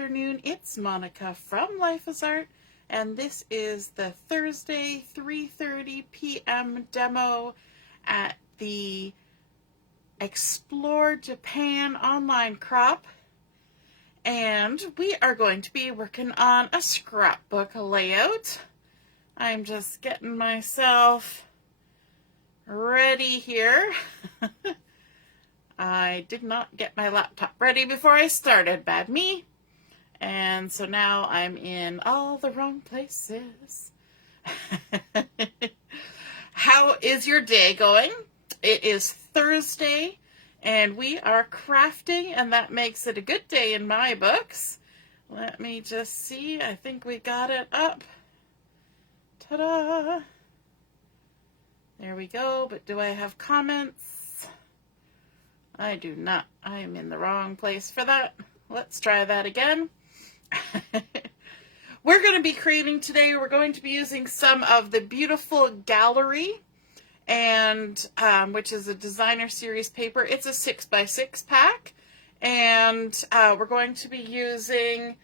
afternoon. It's Monica from Life is Art, and this is the Thursday 3:30 p.m. demo at the Explore Japan online crop. And we are going to be working on a scrapbook layout. I'm just getting myself ready here. I did not get my laptop ready before I started, bad me. And so now I'm in all the wrong places. How is your day going? It is Thursday and we are crafting, and that makes it a good day in my books. Let me just see. I think we got it up. Ta-da! There we go. But do I have comments? I do not. I am in the wrong place for that. Let's try that again. We're going to be creating today, we're going to be using some of the beautiful Gallery, and which is a designer series paper. It's a 6x6 pack, and we're going to be using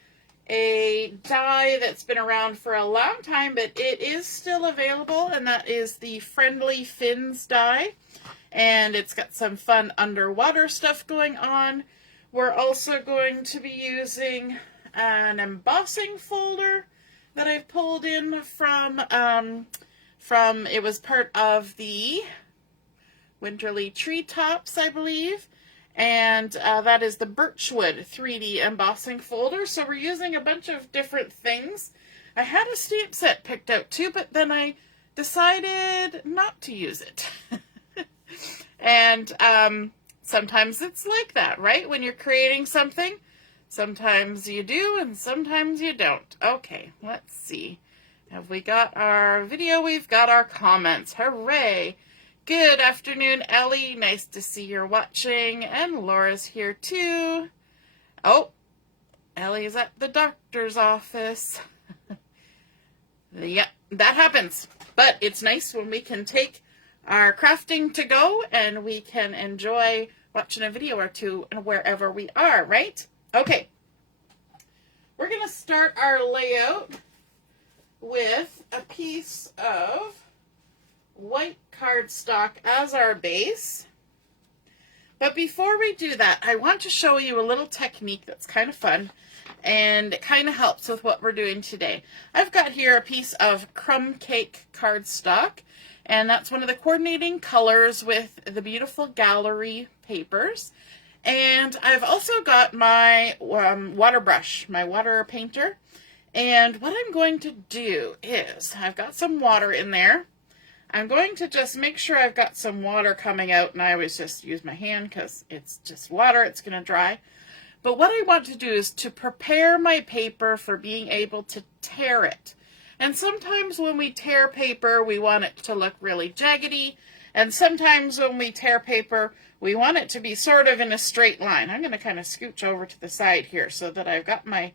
a die that's been around for a long time, but it is still available, and that is the Friendly Fins die. And it's got some fun underwater stuff going on. We're also going to be using an embossing folder that I've pulled in from it was part of the Winterly Treetops, I believe. And that is the Birch Wood 3D embossing folder. So we're using a bunch of different things. I had a stamp set picked out too, but then I decided not to use it. And sometimes it's like that, right? When you're creating something, sometimes you do and sometimes you don't. Okay, let's see. Have we got our video? We've got our comments. Hooray! Good afternoon, Ellie. Nice to see you're watching. And Laura's here too. Oh, Ellie's at the doctor's office. Yep, that happens. But it's nice when we can take our crafting to go and we can enjoy watching a video or two wherever we are, right? Okay. We're going to start our layout with a piece of white cardstock as our base. But before we do that, I want to show you a little technique that's kind of fun, and it kind of helps with what we're doing today. I've got here a piece of Crumb Cake cardstock, and that's one of the coordinating colors with the beautiful Gallery papers. And I've also got my water brush, my water painter. And what I'm going to do is, I've got some water in there. I'm going to just make sure I've got some water coming out, and I always just use my hand because it's just water, it's going to dry. But what I want to do is to prepare my paper for being able to tear it. And sometimes when we tear paper, we want it to look really jaggedy. And sometimes when we tear paper, we want it to be sort of in a straight line. I'm going to kind of scooch over to the side here so that I've got my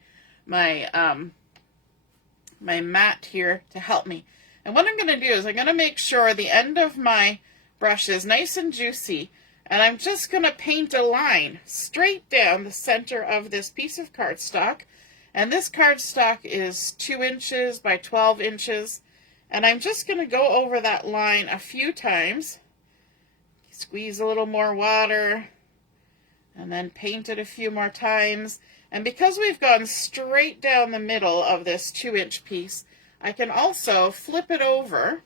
mat here to help me. And what I'm going to do is I'm going to make sure the end of my brush is nice and juicy. And I'm just going to paint a line straight down the center of this piece of cardstock. And this cardstock is 2 inches by 12 inches. And I'm just going to go over that line a few times. Squeeze a little more water. And then paint it a few more times. And because we've gone straight down the middle of this 2-inch piece, I can also flip it over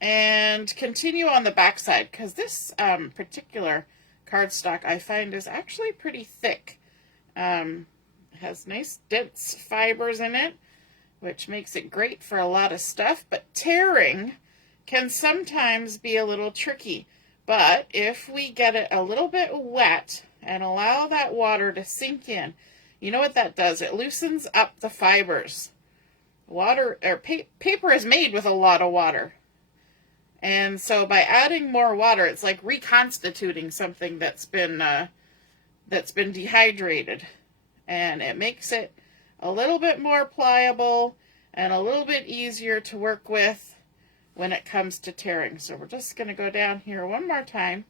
and continue on the back side. Because this particular cardstock I find is actually pretty thick. Has nice dense fibers in it, which makes it great for a lot of stuff, but tearing can sometimes be a little tricky. But if we get it a little bit wet and allow that water to sink in, you know what that does? It loosens up the fibers. Water or paper is made with a lot of water. And so by adding more water, it's like reconstituting something that's been dehydrated. And it makes it a little bit more pliable and a little bit easier to work with when it comes to tearing. So we're just going to go down here one more time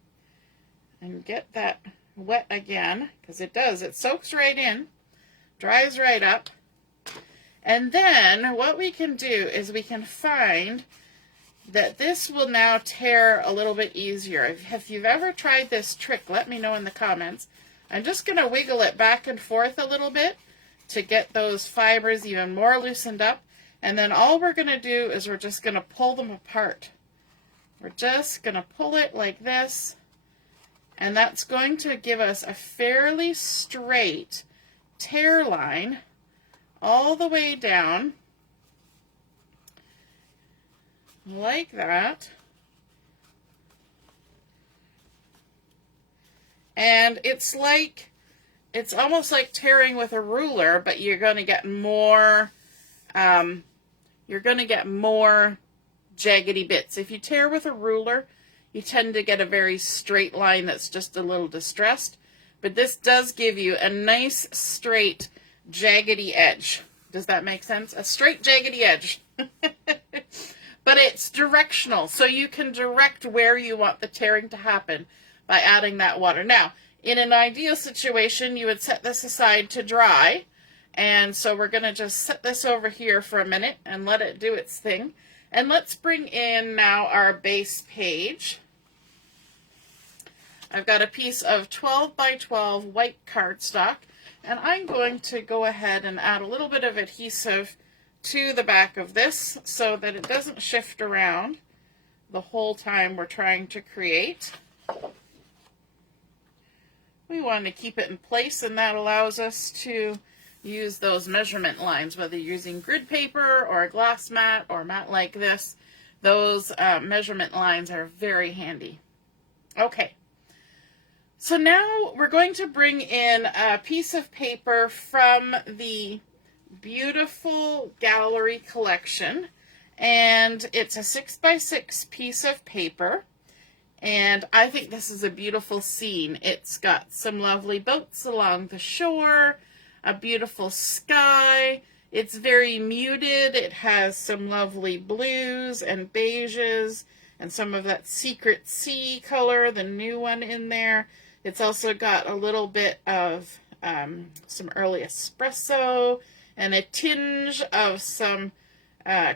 and get that wet again, because it does. It soaks right in. Dries right up. And then what we can do is we can find that this will now tear a little bit easier. If you've ever tried this trick, let me know in the comments. I'm just going to wiggle it back and forth a little bit to get those fibers even more loosened up. And then all we're going to do is we're just going to pull them apart. We're just going to pull it like this. And that's going to give us a fairly straight tear line all the way down. Like that. And it's almost like tearing with a ruler, but you're going to get more jaggedy bits. If you tear with a ruler, you tend to get a very straight line that's just a little distressed, but this does give you a nice straight jaggedy edge. Does that make sense? A straight jaggedy edge. But it's directional, so you can direct where you want the tearing to happen by adding that water. Now, in an ideal situation, you would set this aside to dry, and so we're going to just set this over here for a minute and let it do its thing. And let's bring in now our base page. I've got a piece of 12 by 12 white cardstock, and I'm going to go ahead and add a little bit of adhesive to the back of this so that it doesn't shift around the whole time we're trying to create. We want to keep it in place, and that allows us to use those measurement lines, whether you're using grid paper or a glass mat or a mat like this. Those measurement lines are very handy. Okay, so now we're going to bring in a piece of paper from the beautiful gallery collection, and it's a 6x6 piece of paper, and I think this is a beautiful scene. It's got some lovely boats along the shore, a beautiful sky. It's very muted. It has some lovely blues and beiges and some of that secret sea color, the new one in there. It's also got a little bit of some early espresso and a tinge of some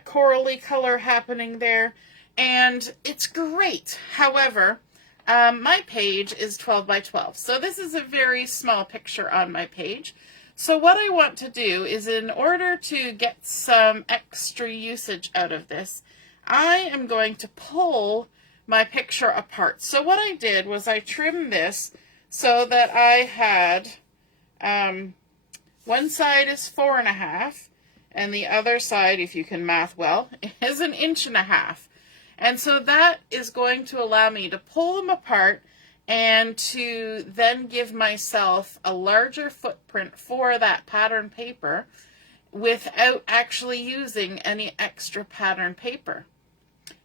corally color happening there. And it's great. However, my page is 12 by 12. So this is a very small picture on my page. So what I want to do is, in order to get some extra usage out of this, I am going to pull my picture apart. So what I did was I trimmed this so that I had one side is 4.5, and the other side, if you can math well, is 1.5 inches. And so that is going to allow me to pull them apart and to then give myself a larger footprint for that pattern paper without actually using any extra pattern paper.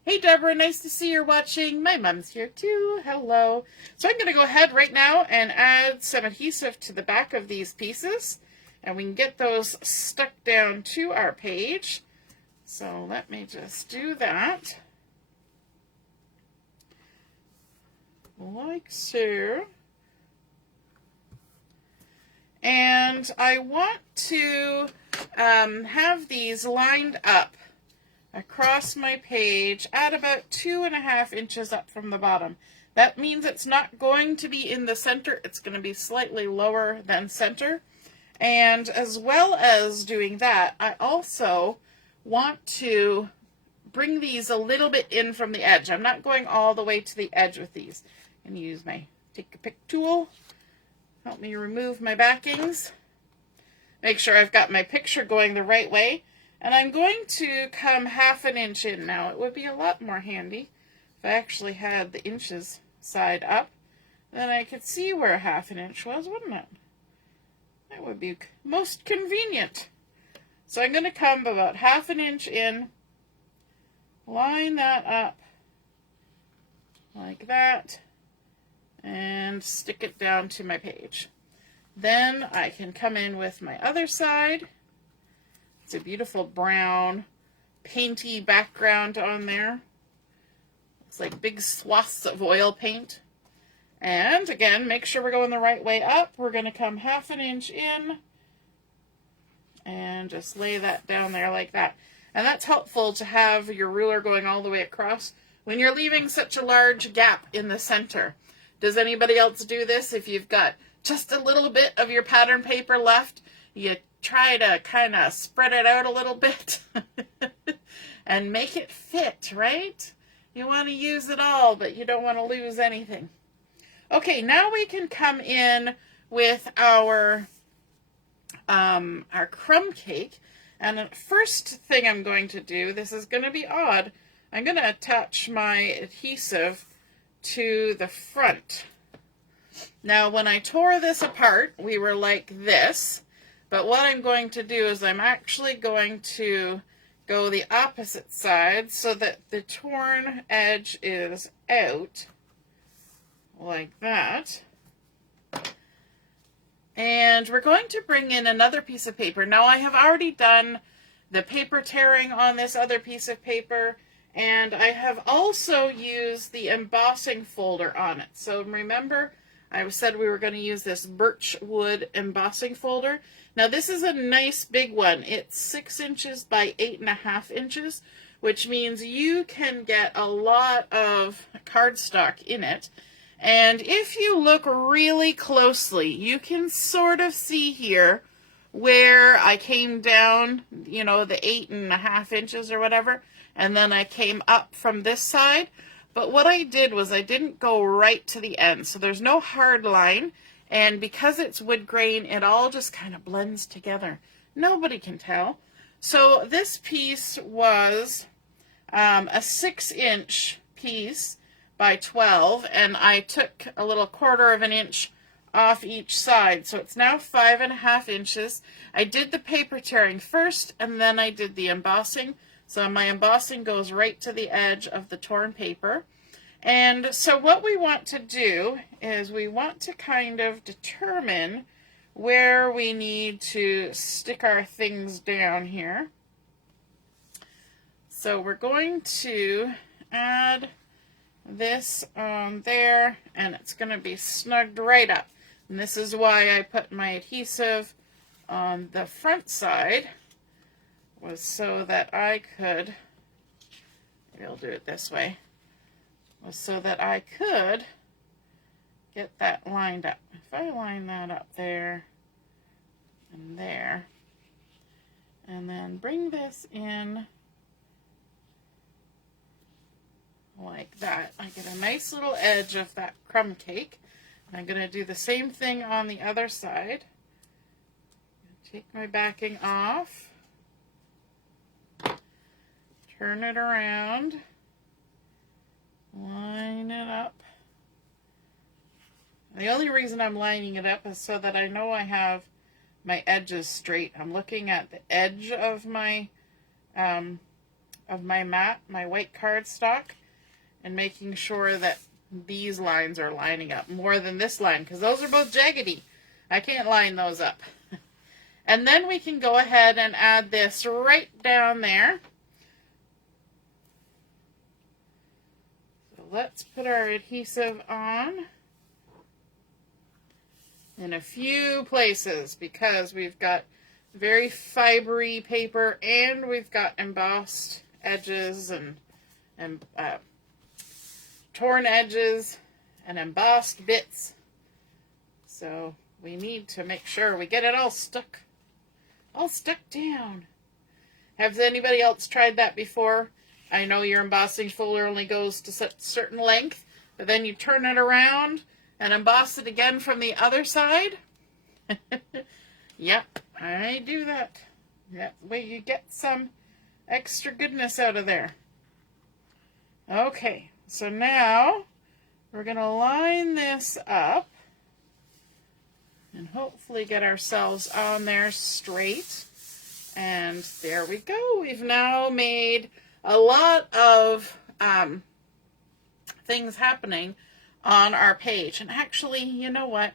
Hey Deborah, nice to see you're watching. My mom's here too. Hello. So I'm going to go ahead right now and add some adhesive to the back of these pieces, and we can get those stuck down to our page. So let me just do that. Like so. And I want to have these lined up across my page at about 2.5 inches up from the bottom. That means it's not going to be in the center. It's going to be slightly lower than center. And as well as doing that, I also want to bring these a little bit in from the edge. I'm not going all the way to the edge with these. I'm going to use my take a pick tool. Help me remove my backings. Make sure I've got my picture going the right way. And I'm going to come 1/2 inch in now. It would be a lot more handy if I actually had the inches side up. Then I could see where 1/2 inch was, wouldn't it? That would be most convenient. So I'm going to come about 1/2 inch in, line that up like that, and stick it down to my page. Then I can come in with my other side. It's a beautiful brown, painty background on there. It's like big swaths of oil paint. And again, make sure we're going the right way up. We're going to come 1/2 inch in, And just lay that down there like that. And that's helpful to have your ruler going all the way across when you're leaving such a large gap in the center. Does anybody else do this? If you've got just a little bit of your pattern paper left, you try to kind of spread it out a little bit and make it fit, right? You want to use it all, but you don't want to lose anything. Okay, now we can come in with our crumb cake. And the first thing I'm going to do, this is going to be odd, I'm going to attach my adhesive to the front. Now, when I tore this apart, we were like this, but what I'm going to do is I'm actually going to go the opposite side so that the torn edge is out, like that. And we're going to bring in another piece of paper. Now, I have already done the paper tearing on this other piece of paper, and I have also used the embossing folder on it. So remember, I said we were going to use this Birch Wood embossing folder. Now, this is a nice big one. It's 6 inches by 8.5 inches, which means you can get a lot of cardstock in it. And if you look really closely, you can sort of see here where I came down, you know, the 8.5 inches or whatever, and then I came up from this side. But what I did was I didn't go right to the end, so there's no hard line, and because it's wood grain, it all just kind of blends together. Nobody can tell. So this piece was a 6-inch piece by 12, and I took a little 1/4 of an inch off each side, so it's now 5.5 inches. I did the paper tearing first, and then I did the embossing. So my embossing goes right to the edge of the torn paper. And so what we want to do is we want to kind of determine where we need to stick our things down here. So we're going to add this on there, and it's going to be snugged right up. And this is why I put my adhesive on the front side, was so that I could, maybe I'll do it this way, was so that I could get that lined up. If I line that up there and there, and then bring this in like that, I get a nice little edge of that crumb cake. And I'm going to do the same thing on the other side. Take my backing off, turn it around, line it up. The only reason I'm lining it up is so that I know I have my edges straight. I'm looking at the edge of my mat, my white cardstock, and making sure that these lines are lining up more than this line, because those are both jaggedy. I can't line those up. And then we can go ahead and add this right down there. So let's put our adhesive on in a few places, because we've got very fibery paper and we've got embossed edges and torn edges and embossed bits. So we need to make sure we get it all stuck down. Has anybody else tried that before? I know your embossing folder only goes to a certain length, but then you turn it around and emboss it again from the other side. Yep, I do that. That way you get some extra goodness out of there. Okay, so now we're going to line this up and hopefully get ourselves on there straight. And there we go. We've now made a lot of things happening on our page. And actually, you know what?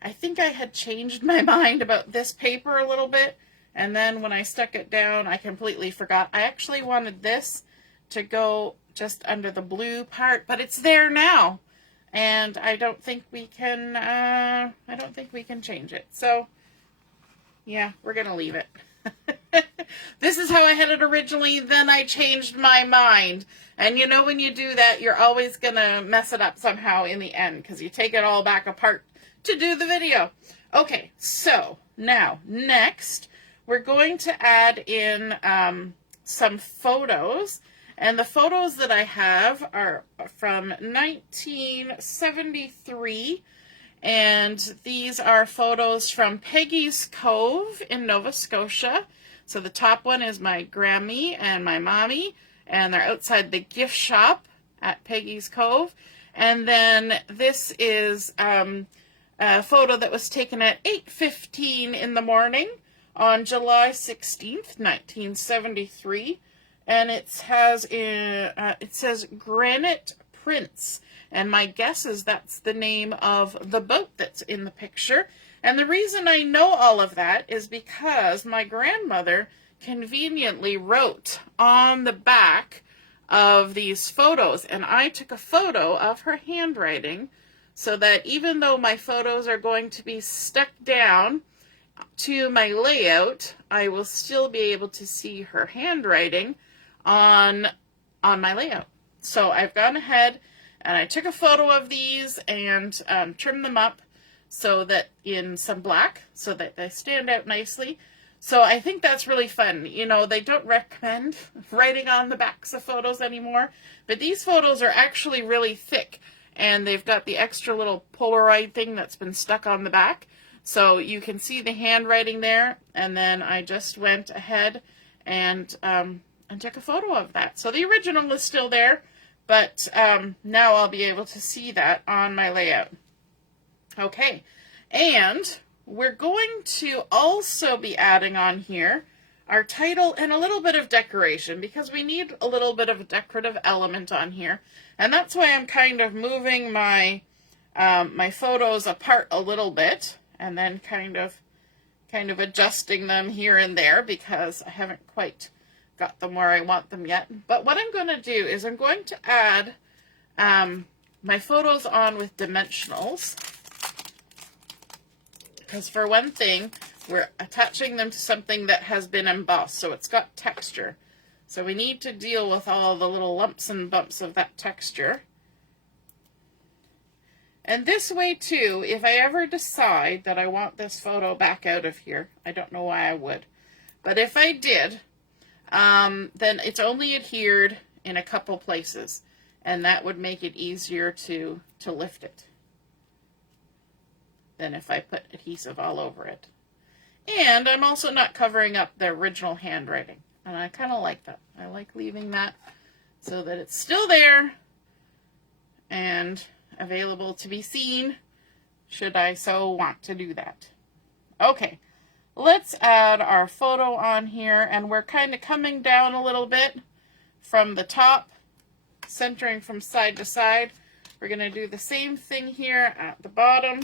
I think I had changed my mind about this paper a little bit. And then when I stuck it down, I completely forgot. I actually wanted this to go just under the blue part, but it's there now. And I don't think we can change it. So, yeah, we're going to leave it. This is how I had it originally, then I changed my mind. And you know when you do that, you're always going to mess it up somehow in the end because you take it all back apart to do the video. Okay, so now, next, we're going to add in some photos. And the photos that I have are from 1973. And these are photos from Peggy's Cove in Nova Scotia. So the top one is my Grammy and my mommy, and they're outside the gift shop at Peggy's Cove. And then this is a photo that was taken at 8:15 in the morning on July 16th, 1973. And it says Granite Prince. And my guess is that's the name of the boat that's in the picture. And the reason I know all of that is because my grandmother conveniently wrote on the back of these photos. And I took a photo of her handwriting so that even though my photos are going to be stuck down to my layout, I will still be able to see her handwriting on my layout. So I've gone ahead and I took a photo of these and trimmed them up so that in some black so that they stand out nicely. So I think that's really fun. You know, they don't recommend writing on the backs of photos anymore, but these photos are actually really thick and they've got the extra little Polaroid thing that's been stuck on the back. So you can see the handwriting there, and then I just went ahead and took a photo of that. So the original is still there, but now I'll be able to see that on my layout. Okay, and we're going to also be adding on here our title and a little bit of decoration because we need a little bit of a decorative element on here. And that's why I'm kind of moving my my photos apart a little bit and then kind of adjusting them here and there because I haven't quite got them where I want them yet. But what I'm going to do is I'm going to add my photos on with Dimensionals. Because for one thing, we're attaching them to something that has been embossed, so it's got texture. So we need to deal with all the little lumps and bumps of that texture. And this way too, if I ever decide that I want this photo back out of here, I don't know why I would, but if I did, then it's only adhered in a couple places, and that would make it easier to lift it than if I put adhesive all over it. And I'm also not covering up the original handwriting, and I kind of like that. I like leaving that so that it's still there and available to be seen should I so want to do that. Okay, let's add our photo on here, and we're kind of coming down a little bit from the top, centering from side to side. We're going to do the same thing here at the bottom.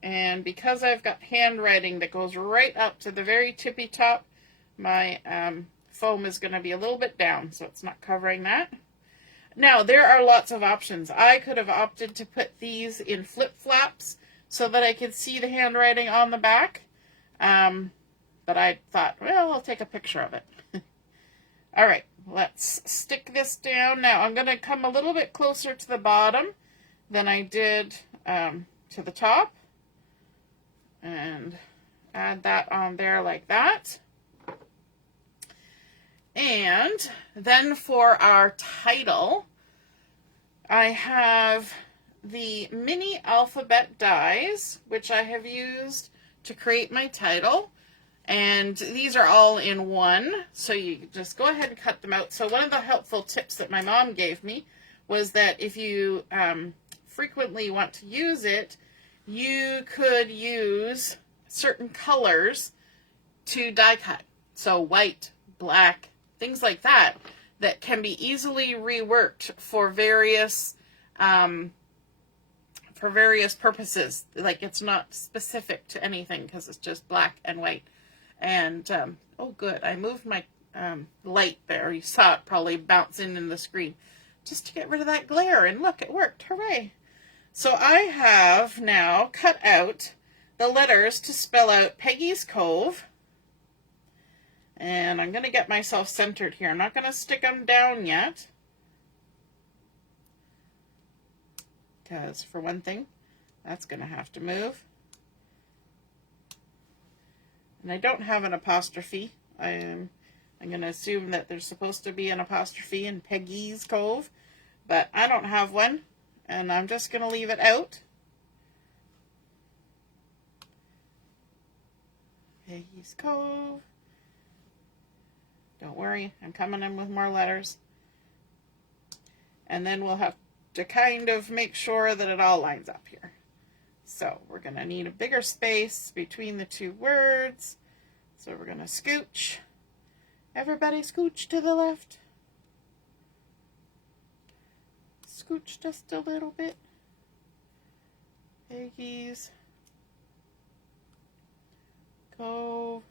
And because I've got handwriting that goes right up to the very tippy top, my foam is going to be a little bit down, so it's not covering that. Now, there are lots of options. I could have opted to put these in flip-flaps so that I could see the handwriting on the back. But I thought, well, I'll take a picture of it. All right, let's stick this down. Now, I'm going to come a little bit closer to the bottom than I did to the top. And add that on there like that. And then for our title, I have the mini alphabet dies, which I have used to create my title. And these are all in one, so you just go ahead and cut them out. So one of the helpful tips that my mom gave me was that if you frequently want to use it, you could use certain colors to die cut. So white, black, things like that, that can be easily reworked for various purposes. Like, it's not specific to anything because it's just black and white. And, oh good, I moved my light there. You saw it probably bouncing in the screen just to get rid of that glare, and look, it worked. Hooray. So I have now cut out the letters to spell out Peggy's Cove. And I'm going to get myself centered here. I'm not going to stick them down yet. Because for one thing, that's going to have to move. And I don't have an apostrophe. I'm going to assume that there's supposed to be an apostrophe in Peggy's Cove, but I don't have one, and I'm just going to leave it out. Peggy's Cove. Don't worry, I'm coming in with more letters. And then we'll have to kind of make sure that it all lines up here. So we're going to need a bigger space between the two words. So we're going to scooch. Everybody scooch to the left. Scooch just a little bit. Peggy's Cove.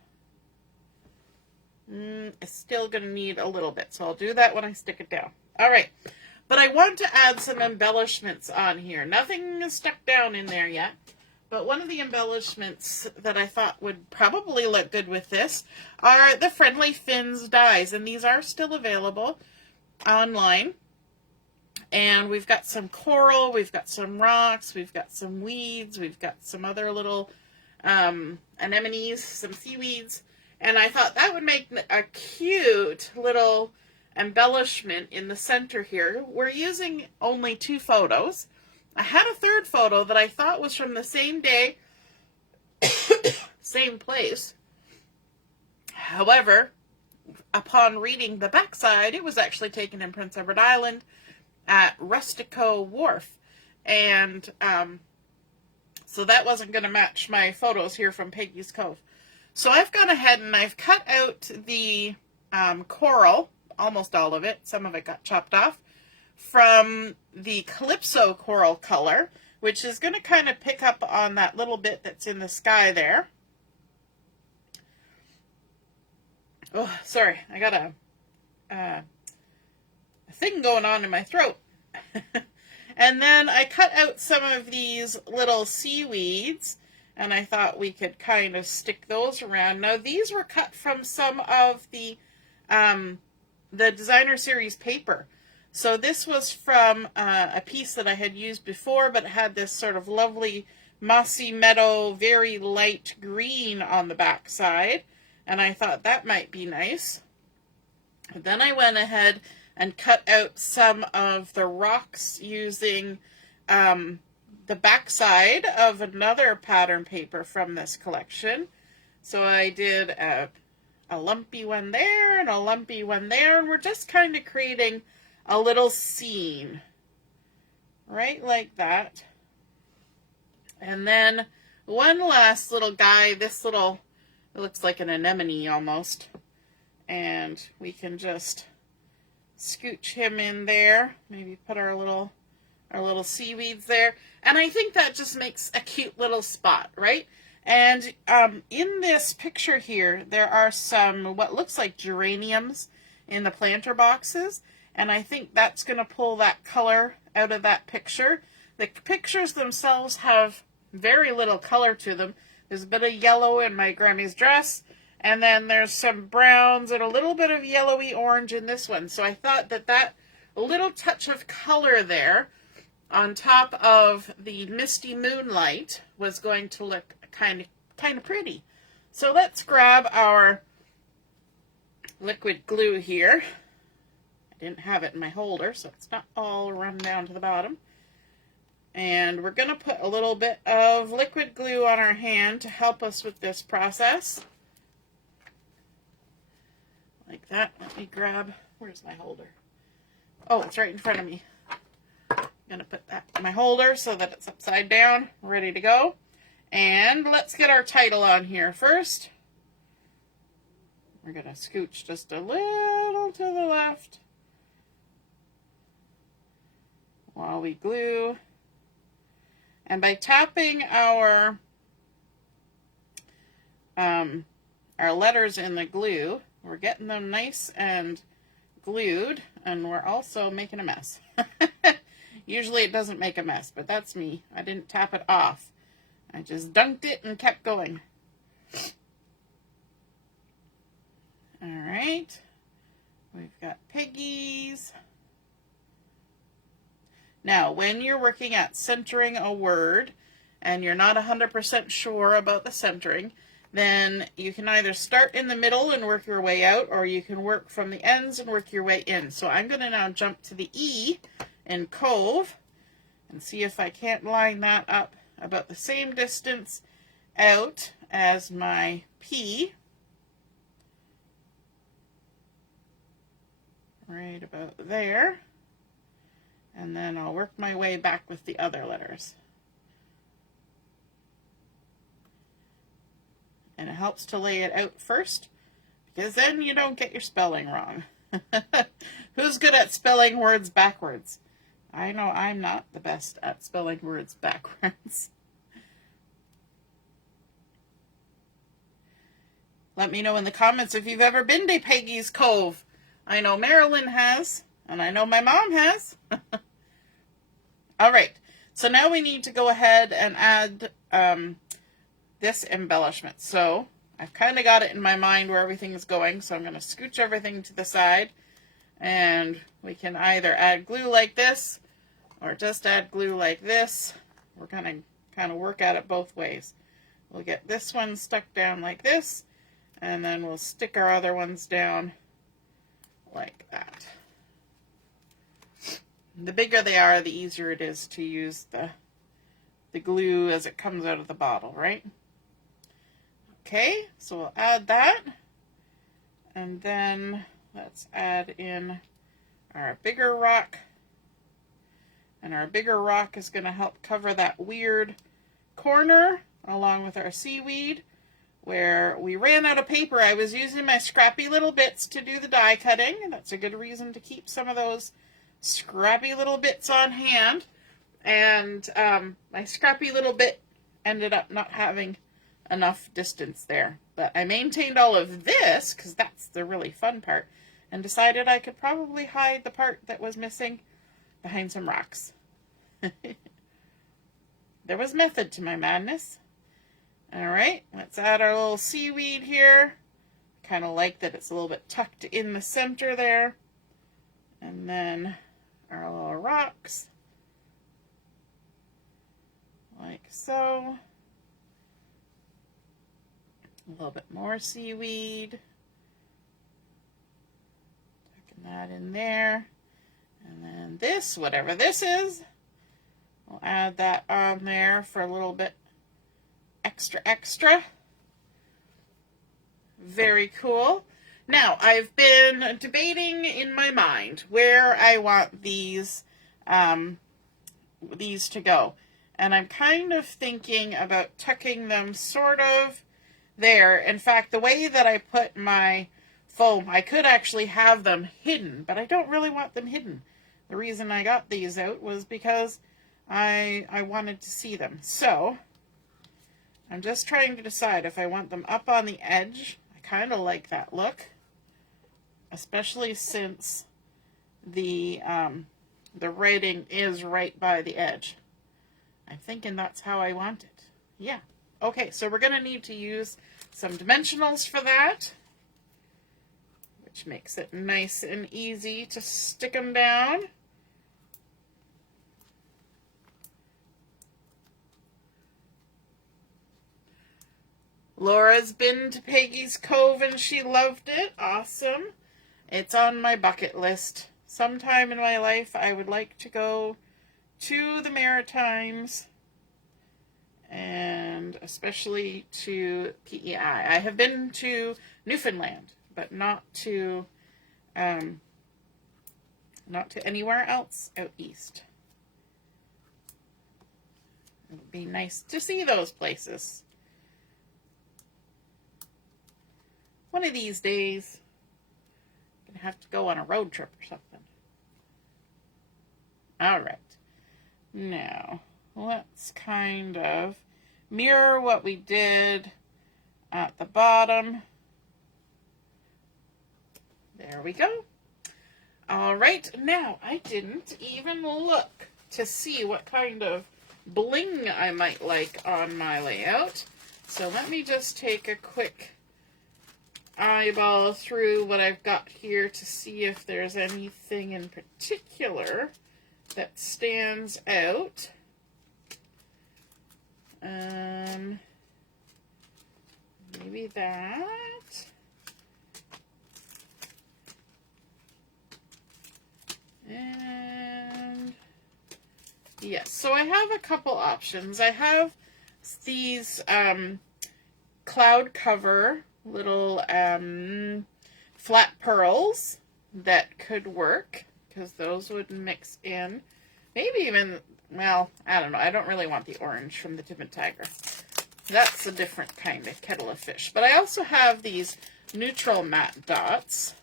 It's still going to need a little bit, so I'll do that when I stick it down. All right. But I want to add some embellishments on here. Nothing is stuck down in there yet. But one of the embellishments that I thought would probably look good with this are the Friendly Fins dies. And these are still available online. And we've got some coral, we've got some rocks, we've got some weeds, we've got some other little anemones, some seaweeds. And I thought that would make a cute little embellishment in the center here. We're using only 2 photos. I had a third photo that I thought was from the same day, same place. However, upon reading the backside, it was actually taken in Prince Edward Island at Rustico Wharf. And so that wasn't going to match my photos here from Peggy's Cove. So I've gone ahead and I've cut out the coral, almost all of it, some of it got chopped off, from the Calypso Coral color, which is going to kind of pick up on that little bit that's in the sky there. Oh, sorry, I got a thing going on in my throat. And then I cut out some of these little seaweeds, and I thought we could kind of stick those around. Now, these were cut from some of the designer series paper. So this was from a piece that I had used before, but it had this sort of lovely mossy meadow, very light green on the back side. And I thought that might be nice. And then I went ahead and cut out some of the rocks using the back side of another pattern paper from this collection. So I did a lumpy one there and a lumpy one there. And we're just kind of creating a little scene, right like that. And then one last little guy, this little, it looks like an anemone almost. And we can just scooch him in there, maybe put our little seaweeds there. And I think that just makes a cute little spot, right? And in this picture here, there are some, what looks like geraniums in the planter boxes. And I think that's going to pull that color out of that picture. The pictures themselves have very little color to them. There's a bit of yellow in my Grammy's dress. And then there's some browns and a little bit of yellowy orange in this one. So I thought that that little touch of color there on top of the Misty Moonlight was going to look kind of pretty. So let's grab our liquid glue here. I didn't have it in my holder, so it's not all run down to the bottom. And we're going to put a little bit of liquid glue on our hand to help us with this process. Like that. Let me grab, where's my holder? Oh, it's right in front of me. I'm going to put that in my holder so that it's upside down, ready to go. And let's get our title on here first. We're going to scooch just a little to the left while we glue. And by tapping our letters in the glue, we're getting them nice and glued, and we're also making a mess. Usually it doesn't make a mess, but that's me. I didn't tap it off. I just dunked it and kept going. All right. We've got piggies. Now, when you're working at centering a word and you're not 100% sure about the centering, then you can either start in the middle and work your way out, or you can work from the ends and work your way in. So I'm going to now jump to the E in Cove and see if I can't line that up about the same distance out as my P. Right about there. And then I'll work my way back with the other letters. And it helps to lay it out first, because then you don't get your spelling wrong. Who's good at spelling words backwards? I know I'm not the best at spelling words backwards. Let me know in the comments if you've ever been to Peggy's Cove. I know Marilyn has, and I know my mom has. All right, so now we need to go ahead and add this embellishment. So I've kind of got it in my mind where everything is going, so I'm going to scooch everything to the side, and we can either add glue like this or just add glue like this. We're going to kind of work at it both ways. We'll get this one stuck down like this, and then we'll stick our other ones down like that. The bigger they are, the easier it is to use the glue as it comes out of the bottle, right? Okay, so we'll add that. And then let's add in our bigger rock. And our bigger rock is going to help cover that weird corner along with our seaweed. Where we ran out of paper, I was using my scrappy little bits to do the die cutting. And that's a good reason to keep some of those scrappy little bits on hand. And my scrappy little bit ended up not having enough distance there. But I maintained all of this, because that's the really fun part, and decided I could probably hide the part that was missing behind some rocks. There was method to my madness. Alright, let's add our little seaweed here. Kind of like that it's a little bit tucked in the center there. And then our little rocks. Like so. A little bit more seaweed. Tucking that in there. And then this, whatever this is, we'll add that on there for a little bit extra. Very cool. Now, I've been debating in my mind where I want these to go. And I'm kind of thinking about tucking them sort of there. In fact, the way that I put my foam, I could actually have them hidden, but I don't really want them hidden. The reason I got these out was because I wanted to see them. So I'm just trying to decide if I want them up on the edge. I kind of like that look, especially since the writing is right by the edge. I'm thinking that's how I want it. Yeah. Okay, so we're going to need to use some dimensionals for that, which makes it nice and easy to stick them down. Laura's been to Peggy's Cove and she loved it. Awesome. It's on my bucket list. Sometime in my life I would like to go to the Maritimes, and especially to PEI. I have been to Newfoundland, but not to anywhere else out east. It would be nice to see those places. One of these days, I'm going to have to go on a road trip or something. All right. Now, let's kind of mirror what we did at the bottom. There we go. All right. Now, I didn't even look to see what kind of bling I might like on my layout. So let me just take a quick eyeball through what I've got here to see if there's anything in particular that stands out. Maybe that. And yes, so I have a couple options. I have these cloud cover little flat pearls that could work, because those would mix in. Maybe even, well, I don't know. I don't really want the orange from the Timid Tiger. That's a different kind of kettle of fish. But I also have these neutral matte dots.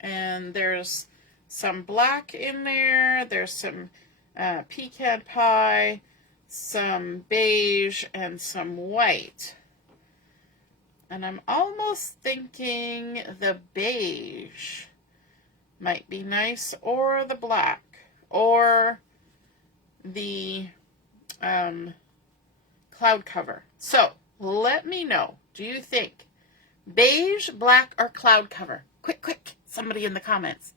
And there's some black in there. There's some pecan pie, some beige, and some white. And I'm almost thinking the beige might be nice, or the black, or the cloud cover. So let me know. Do you think beige, black, or cloud cover? Quick, somebody in the comments.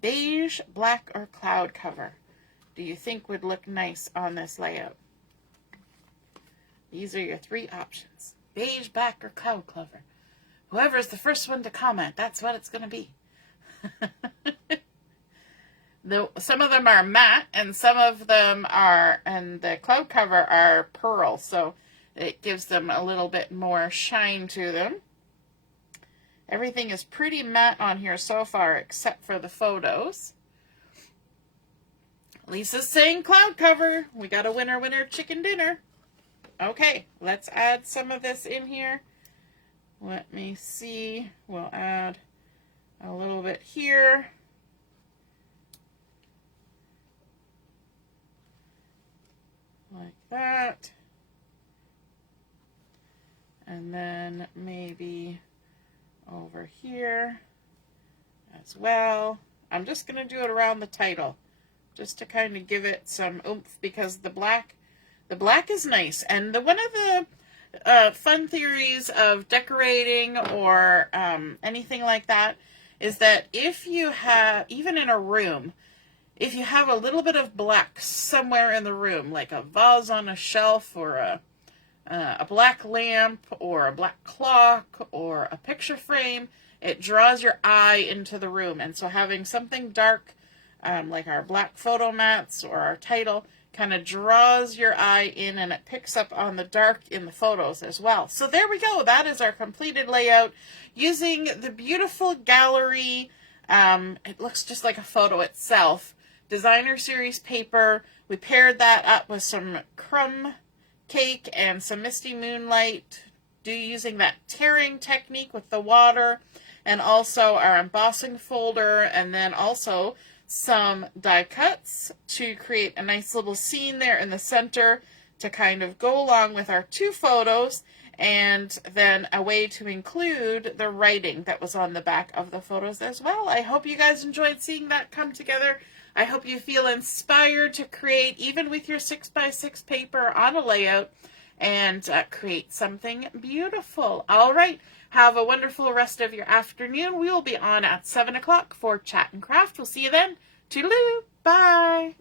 Beige, black, or cloud cover do you think would look nice on this layout? These are your three options. Beige, black, or cloud cover. Whoever's the first one to comment, that's what it's going to be. Some of them are matte, and some of them are, and the cloud cover are pearl, so it gives them a little bit more shine to them. Everything is pretty matte on here so far, except for the photos. Lisa's saying cloud cover. We got a winner chicken dinner. Okay, let's add some of this in here. Let me see. We'll add a little bit here. Like that. And then maybe over here as well. I'm just going to do it around the title, just to kind of give it some oomph, because the black is nice. And one of the fun theories of decorating or anything like that is that if you have, even in a room, if you have a little bit of black somewhere in the room, like a vase on a shelf, or a black lamp, or a black clock, or a picture frame, it draws your eye into the room. And so having something dark, like our black photo mats or our title, kind of draws your eye in, and it picks up on the dark in the photos as well. So there we go. That is our completed layout using the beautiful gallery. It looks just like a photo itself. Designer series paper. We paired that up with some Crumb Cake and some Misty Moonlight, using that tearing technique with the water, and also our embossing folder, and then also some die cuts to create a nice little scene there in the center to kind of go along with our two photos, and then a way to include the writing that was on the back of the photos as well. I hope you guys enjoyed seeing that come together. I hope you feel inspired to create, even with your 6x6 paper on a layout, and create something beautiful. All right. Have a wonderful rest of your afternoon. We will be on at 7 o'clock for Chat and Craft. We'll see you then. Toodaloo. Bye.